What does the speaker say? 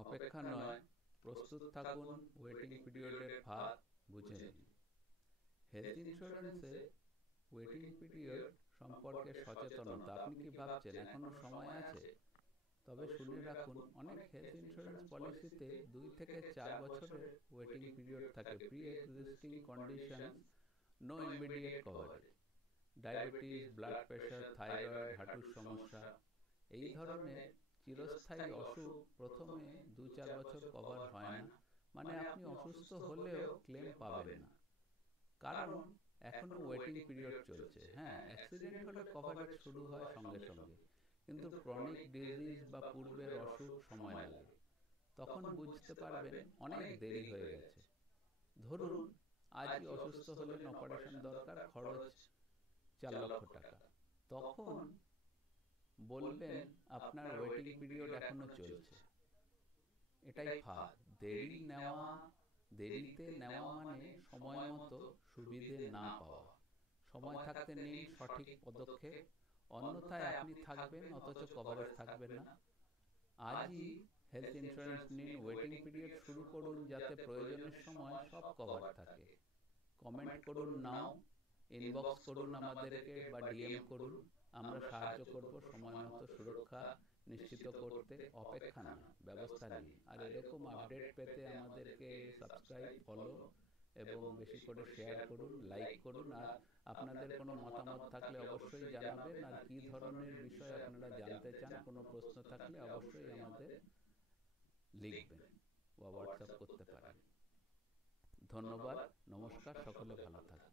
অপেক্ষা নয়, প্রস্তুত থাকুন ওয়েটিং পিরিয়ডের ফাঁদ বুঝে নিন। হেলথ ইন্স্যুরেন্সে ওয়েটিং পিরিয়ড সম্পর্কে সচেতনতা। আপনি কি ভাবছেন এখনো সময় আছে? তবে শুনে রাখুন, অনেক হেলথ ইন্স্যুরেন্স পলিসিতে 2 থেকে 4 বছরের ওয়েটিং পিরিয়ড থাকে। Pre existing conditions, no immediate coverage. Diabetes, blood pressure, thyroid, হাঁটুর সমস্যা, এই ধরনের চিরস্থায়ী অসুখ প্রথমে 2-4 বছর কভার হয় না। মানে আপনি অসুস্থ হলেও ক্লেম পাবেন না, কারণ এখনো ওয়েটিং পিরিয়ড চলছে। হ্যাঁ, অ্যাক্সিডেন্ট হলে কভারেজ শুরু হয় সঙ্গে সঙ্গে, কিন্তু ক্রনিক ডিজিজ বা পূর্বের অসুখ সময় লাগে। তখন বুঝতে পারবেন অনেক দেরি হয়ে গেছে। ধরুন আজই অসুস্থ হলেন, অপারেশন দরকার, খরচ 4 লক্ষ টাকা। তখন বলবেন আপনার ওয়েটিং পিরিয়ড এখনো চলছে। এটাই ফাঁদ। দেরিতে নেওয়া মানে সময় মতো সুবিধে না পাওয়া। সময় থাকতে নিন সঠিক পদক্ষেপ, অন্যথায় আপনি থাকবেন অথচ কভারেজ থাকবে না। আজই হেলথ ইন্স্যুরেন্স নিন, ওয়েটিং পিরিয়ড শুরু করুন, যাতে প্রয়োজনের সময় সব কভার থাকে। কমেন্ট করুন নাও, ইনবক্স করুন আমাদেরকে বা ডিএম করুন, আমরা সাহায্য করব সময় মতো সুরক্ষা নিশ্চিত করতে। অপেক্ষা নয়, ব্যবস্থা নিন। আর এরকম আপডেট পেতে আমাদেরকে সাবস্ক্রাইব, ফলো এবং বেশি করে শেয়ার করুন, লাইক করুন। আর আপনাদের কোনো মতামত থাকলে অবশ্যই জানাবেন। আর কী ধরনের বিষয় আপনারা জানতে চান, কোনো প্রশ্ন থাকলে অবশ্যই আমাদের লিখবেন বা হোয়াটসঅ্যাপ করতে পারেন। ধন্যবাদ, নমস্কার, সকলে ভালো থাকবেন।